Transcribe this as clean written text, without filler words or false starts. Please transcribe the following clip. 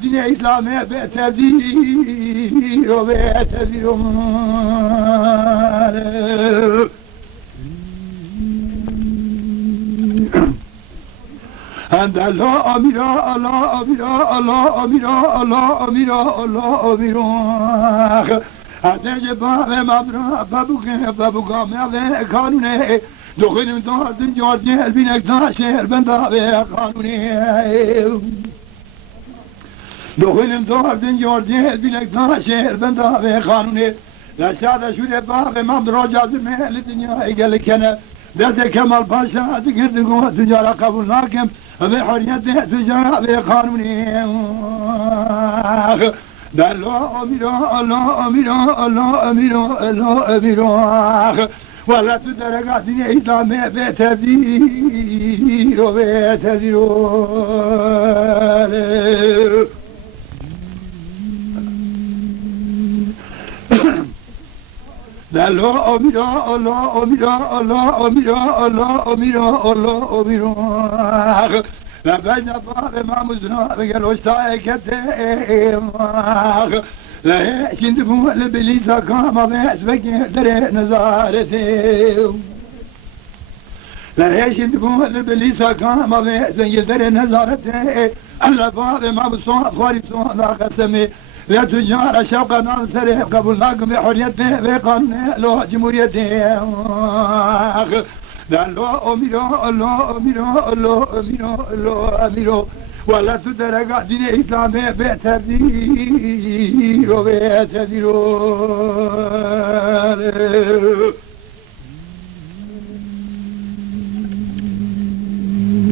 دین اسلامی بتذیر و بتذیر and Allah amira Allah amira Allah amira Allah amira Allah amira Ateşe bağlı mabra babuka mevle kanune Dokuyum dağıtın yordu elbinek dağ şehir ben dağ ve kanune Dokuyum dağıtın yordu elbinek dağ şehir ben dağ ve kanune Reşade şuraya bağlı mabra cazı mehli dünyaya gelirken Deze Kemal Paşa girdi kuva tüccara kabul hakim ve hürriyette tüccara ve kanuni Allah amira Allah amira Allah amira Allah amira ولا تدرك دين إسلام بتذير وبتذير الله أميرا الله أميرا الله أميرا الله أميرا الله أميرا لبينا باب ما مزنا قالوا اشتاقتهم لا شند بو لبليزا كما بس بقدر نزارتهم لا شند بو لبليزا كما بس بقدر نزارتهم الله باب ما بصون خالي صون لا قسمي لا تجار شوقا ننصر قبلناكم بحريته وقانون له جمهوريته الله أميرا الله أميرا الله أميرا الله أميرا ولا تدرك دين الإسلام بتذير وبتذير